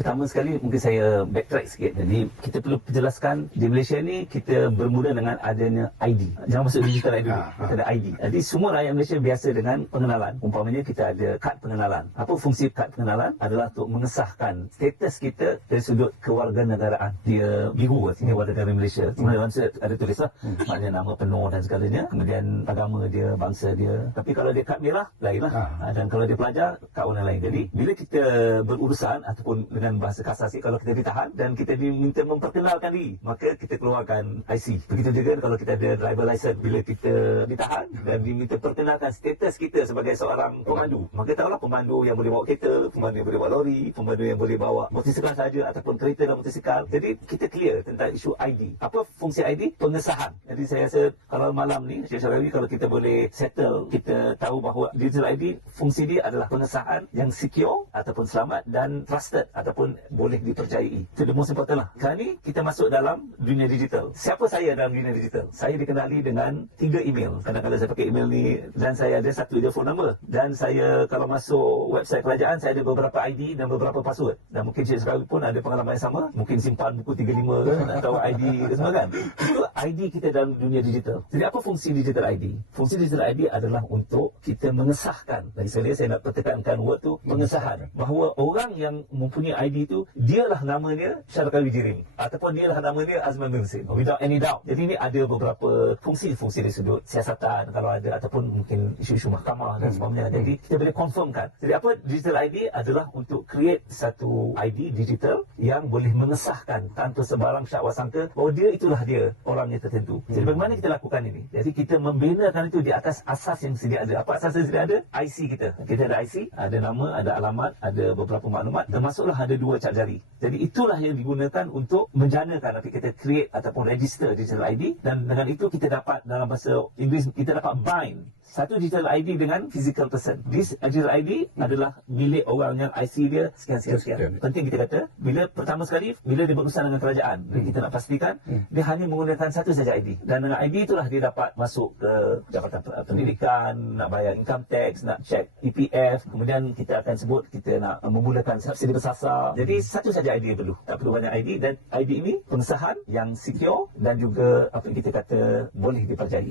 Pertama sekali mungkin saya backtrack sikit. Jadi kita perlu jelaskan di Malaysia ni kita bermula dengan adanya ID. Jangan masuk digital ID dulu. Kita ada ID. Jadi semua rakyat Malaysia biasa dengan pengenalan. Umpamanya kita ada kad pengenalan. Apa fungsi kad pengenalan? Adalah untuk mengesahkan status kita dari sudut kewarganegaraan. Dia biru artinya warga negara Malaysia. Sebenarnya ada tulislah maknanya nama penuh dan segalanya. Kemudian agama dia, bangsa dia. Tapi kalau dia kad merah, lainlah. Dan kalau dia pelajar, kad warna lain. Jadi bila kita berurusan ataupun dengan bahasa kasar sikit, kalau kita ditahan dan kita diminta memperkenalkan diri, maka kita keluarkan IC. Begitu juga kalau kita ada driver license, bila kita ditahan dan diminta perkenalkan status kita sebagai seorang pemandu, maka tahulah pemandu yang boleh bawa kereta, pemandu yang boleh bawa lori, pemandu yang boleh bawa motosikal saja ataupun kereta dan motosikal. Jadi kita clear tentang isu ID. Apa fungsi ID? Pengesahan. Jadi saya rasa kalau malam ni, Syekh Syarawi, kalau kita boleh settle, kita tahu bahawa digital ID fungsi dia adalah pengesahan yang secure ataupun selamat dan trusted ataupun boleh dipercayai. Itu the most important lah. Sekarang ni kita masuk dalam dunia digital. Siapa saya dalam dunia digital? Saya dikenali dengan 3 email. Kadang-kadang saya pakai email ni dan saya ada satu je phone number. Dan saya kalau masuk website kerajaan, saya ada beberapa ID dan beberapa password. Dan mungkin Cik Serawi pun ada pengalaman yang sama. Mungkin simpan buku 35 kan, atau ID ke semua kan. Itu ID kita dalam dunia digital. Jadi apa fungsi digital ID? Fungsi digital ID adalah untuk kita mengesahkan. Lagi sekali saya nak pertekankan word tu, pengesahan. Bahawa orang yang mempunyai ID itu, dialah namanya Syarikawi Jirim ataupun dialah namanya Azman bin Husin, without any doubt. Jadi ini ada beberapa fungsi dari sudut siasatan kalau ada, ataupun mungkin isu-isu mahkamah dan sebagainya. Jadi kita boleh confirmkan. Jadi apa digital ID adalah untuk create satu ID digital yang boleh mengesahkan tanpa sebarang syak wasangka bahawa dia itulah dia orangnya tertentu. Jadi bagaimana kita lakukan ini? Jadi kita membinakan itu di atas asas yang sedia ada. Apa asas yang sedia ada? IC kita. Kita ada IC, ada nama, ada alamat, ada beberapa maklumat, termasuklah ada 2 cap jari. Jadi itulah yang digunakan untuk menjanakan apa kita create ataupun register digital ID, dan dengan itu kita dapat, dalam bahasa Inggeris kita dapat bind satu digital ID dengan physical person. This digital ID adalah milik orang yang IC dia sekian. Penting kita kata, bila pertama sekali bila dia berurusan dengan kerajaan, kita nak pastikan dia hanya menggunakan satu saja ID, dan dengan ID itulah dia dapat masuk ke Jabatan Pendidikan, nak bayar income tax, nak check EPF, kemudian kita akan sebut kita nak memulakan subsidi bersasar. Jadi satu saja ID perlu, tak perlu banyak ID, dan ID ini pengesahan yang secure dan juga apa yang kita kata boleh dipercayai.